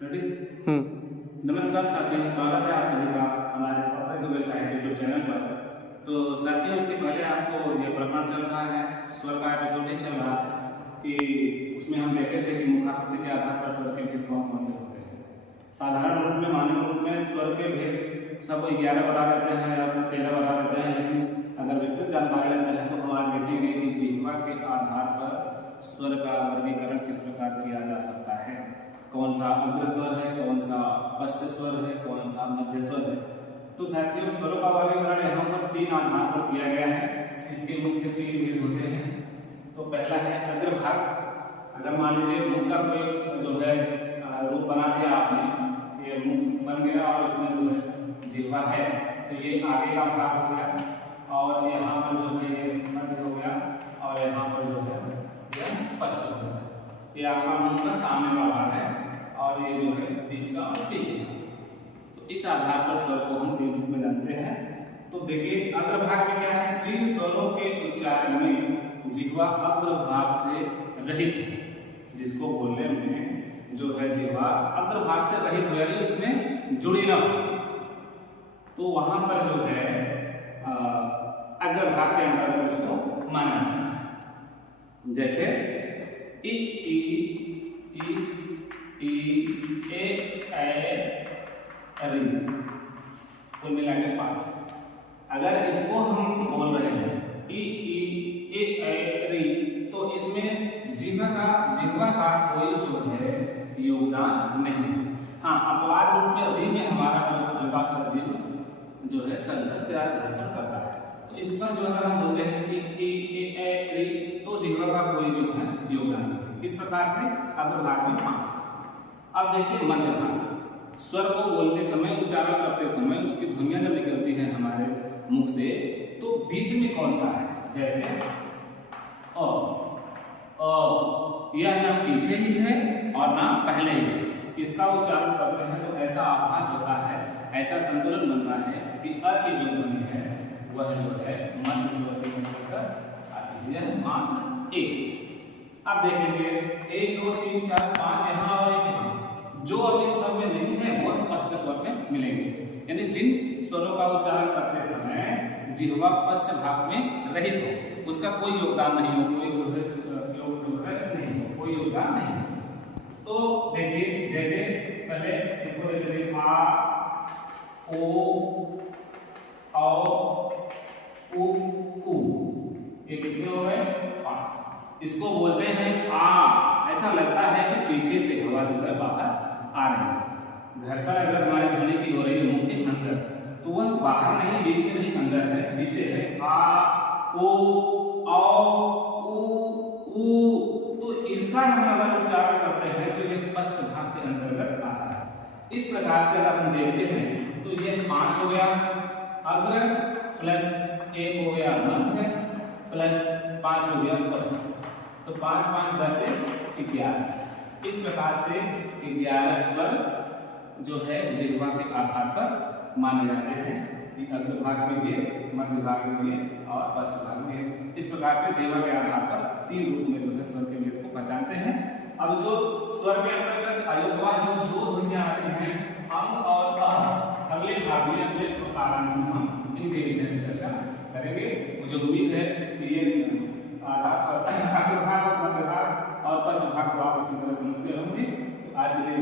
Ready. नमस्कार साथियों, स्वागत है आप सभी का हमारे professor Dubey science YouTube channel पर। तो साथियों, इसके पहले आपको ये प्रकरण चल रहा है, स्वर का एपिसोड ही चल रहा है कि उसमें हम देखे थे कि मुखाकृति के आधार पर स्वर के भेद कौन कौन से होते हैं। साधारण रूप में, मानक रूप में स्वर के भेद सब 11 बता देते हैं या 13 बता देते हैं, लेकिन अगर विस्तृत जानकारी लेते हैं तो हम आज देखेंगे कि जिह्वा के आधार पर स्वर का वर्गीकरण किस प्रकार किया जा सकता है। कौन सा अग्र स्वर है, कौन सा पश्च स्वर है, कौन सा मध्य स्वर है। तो साथियों, स्वरों का वर्गीकरण यहाँ पर 3 आधार पर किया गया है। इसके मुख्य 3 भेद होते हैं। तो पहला है अग्रभाग। अगर मान लीजिए मुख का कोई जो है रूप बना दिया आपने, ये मुख बन गया और इसमें जो है जिह्वा है, तो ये आगे का भाग हो गया और यहाँ पर जो है ये मध्य हो गया और यहाँ पर जो है यह पश्च हो गया। ये आपका मुंह का सामने का भाग है और ये जो है बीच का और पीछे का। तो इस आधार पर स्वर को हम 3 रूप में जानते हैं। तो देखिए, अग्रभाग में क्या है, जिन स्वरों के उच्चारण में जिह्वा अग्रभाग से रहित है, जिसको बोलने में जो है जिह्वा अग्रभाग से रहित हो, यानी उसमें जुड़ी न हो, तो वहां पर जो है अग्रभाग के अंतर्गत उसको माना जाता है। जैसे इ ई ए री, कुल मिला के 5। अगर इसको हम बोल रहे हैं ई ए री, तो इसमें जिह्वा का कोई जो है योगदान नहीं है। हाँ, अपवाद रूप में री में हमारा जो हल्का सा जीव जो है संघर्ष या घर्षण करता है, तो इस पर जो अगर हम बोलते हैं कि ई ए री, तो जिह्वा का कोई जो है योगदान नहीं। इस प्रकार से अग्रभाग में 5। अब देखिए मध्य भाग। स्वर को बोलते समय, उच्चारण करते समय उसकी ध्वनियां जब निकलती है हमारे मुख से, तो बीच में कौन सा है, जैसे अ, यह ना पीछे ही है और ना पहले ही है। इसका उच्चारण करते हैं तो ऐसा आभास होता है, ऐसा संतुलन बनता है कि अ की जो ध्वनि है वह जो है मध्य स्वर के अंतर्गत आती है। यह मात्र 1। अब देख लीजिए 1 2 3 4 5 यहाँ और 1 यहाँ, जो अब इन सब में नहीं है वह पश्च स्वर में मिलेंगे। यानी जिन स्वरों का उच्चारण करते समय जिह्वा पश्च भाग में रहित हो, उसका कोई योगदान नहीं हो, कोई जो है नहीं हो, कोई योगदान नहीं। तो देखिए, जैसे पहले इसको देख लीजिए, आ ओ उ उ, ये कितने हो गए, 5। इसको बोलते हैं आ। ऐसा लगता है कि पीछे से हवा जो है बाहर आ रही है। घर्षण अगर हमारी ध्वनि की हो रही है मुंह के अंदर, तो वह बाहर नहीं, बीच में नहीं, अंदर है, पीछे है। आ ओ उ। तो इसका हम अगर उच्चारण करते हैं तो यह पश्च भाग के अंतर्गत आता है। इस प्रकार से अगर हम देखते हैं तो यह 5 हो गया अग्र प्लस 1 हो गया मध्य प्लस 5 हो गया पश्च। तो 5 5 10 11। इस प्रकार से 11 स्वर जो है जिह्वा के आधार पर माने जाते हैं कि अग्र भाग में भी है, मध्य भाग में भी है और पश्च भाग में है। इस प्रकार से जिह्वा के आधार पर 3 रूप में जो है स्वर के भेद को पहचानते हैं। अब जो स्वर के अंतर्गत अयोगवाद जो 2 ध्वनियां आती हैं, अं और अ, अगले भाग में अगले कालांश में हम इनके विषय में चर्चा करेंगे। मुझे उम्मीद है कि ये आधार पर अग्र भाग और मध्य भाग और पश्च भाग को आप अच्छी तरह समझ गए होंगे। तो आज के